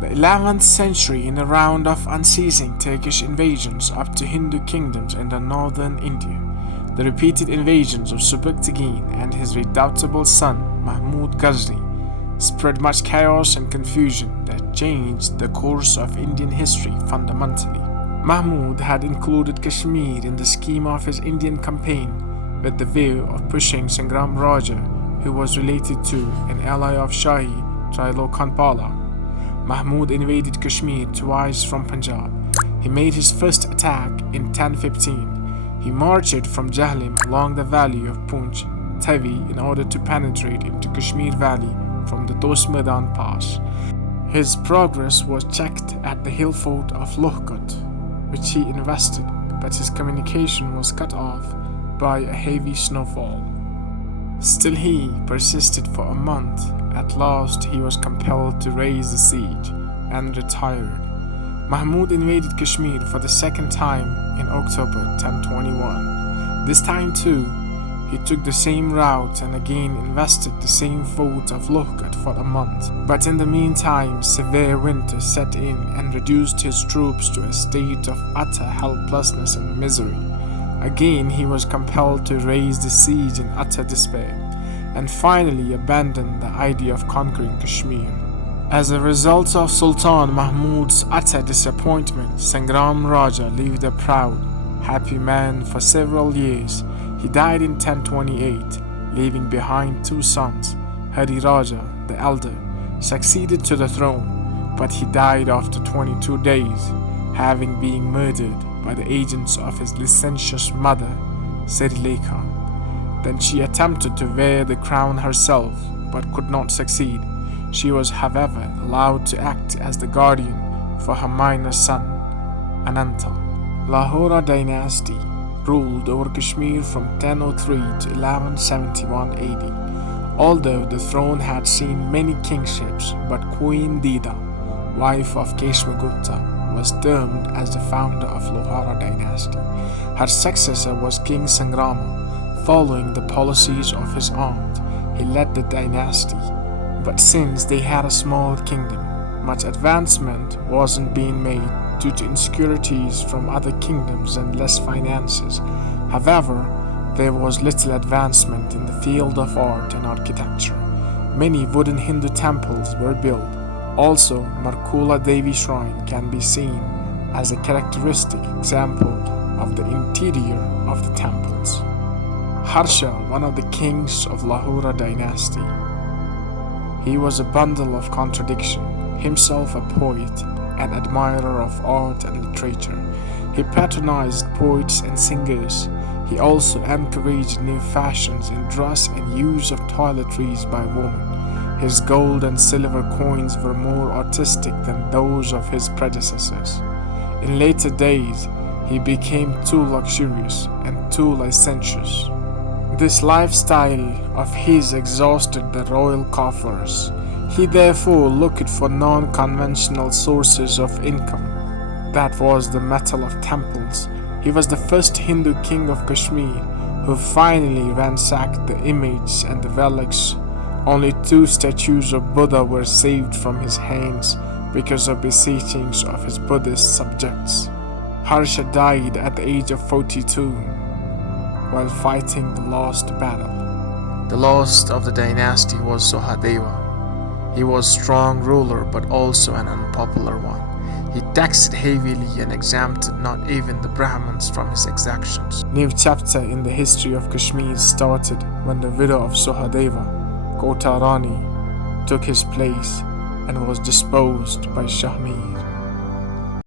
The 11th century, in a round of unceasing Turkish invasions up to Hindu kingdoms in the northern India, the repeated invasions of Subektigin and his redoubtable son Mahmud Ghazni spread much chaos and confusion that changed the course of Indian history fundamentally. Mahmud had included Kashmir in the scheme of his Indian campaign with the view of pushing Sangram Raja, who was related to and ally of Shahi Trilokanpala. Mahmud invaded Kashmir twice from Punjab. He made his first attack in 1015. He marched from Jahlim along the valley of Poonch, Tavi in order to penetrate into Kashmir Valley from the Dostmedan Pass. His progress was checked at the hill fort of Lohkot, which he invested, but his communication was cut off by a heavy snowfall. Still he persisted for a month. At last he was compelled to raise the siege and retired. Mahmud invaded Kashmir for the second time in October 1021. This time too, he took the same route and again invested the same fort of Lohkot for a month. But in the meantime, severe winter set in and reduced his troops to a state of utter helplessness and misery. Again he was compelled to raise the siege in utter despair, and finally abandoned the idea of conquering Kashmir. As a result of Sultan Mahmud's utter disappointment, Sangram Raja lived a proud, happy man for several years. He died in 1028, leaving behind two sons. Hari Raja, the elder, succeeded to the throne, but he died after 22 days, having been murdered by the agents of his licentious mother, Sirilekha. Then she attempted to wear the crown herself, but could not succeed. She was, however, allowed to act as the guardian for her minor son, Ananta. Lohara dynasty ruled over Kashmir from 1003 to 1171 AD. Although the throne had seen many kingships, but Queen Dida, wife of Keshmagupta, was termed as the founder of Lohara dynasty. Her successor was King Sangrama. Following the policies of his aunt, he led the dynasty. But since they had a small kingdom, much advancement wasn't being made due to insecurities from other kingdoms and less finances. However, there was little advancement in the field of art and architecture. Many wooden Hindu temples were built. Also, Markula Devi Shrine can be seen as a characteristic example of the interior of the temples. Harsha, one of the kings of Lohara dynasty. He was a bundle of contradiction, himself a poet, an admirer of art and literature. He patronized poets and singers. He also encouraged new fashions in dress and use of toiletries by women. His gold and silver coins were more artistic than those of his predecessors. In later days, he became too luxurious and too licentious. This lifestyle of his exhausted the royal coffers. He therefore looked for non-conventional sources of income. That was the metal of temples. He was the first Hindu king of Kashmir who finally ransacked the image and the relics. Only 2 statues of Buddha were saved from his hands because of beseechings of his Buddhist subjects. Harsha died at the age of 42 while fighting the last battle. The last of the dynasty was Sahadeva. He was a strong ruler but also an unpopular one. He taxed heavily and exempted not even the Brahmins from his exactions. New chapter in the history of Kashmir started when the widow of Sahadeva, Kota Rani, took his place and was disposed by Shahmir.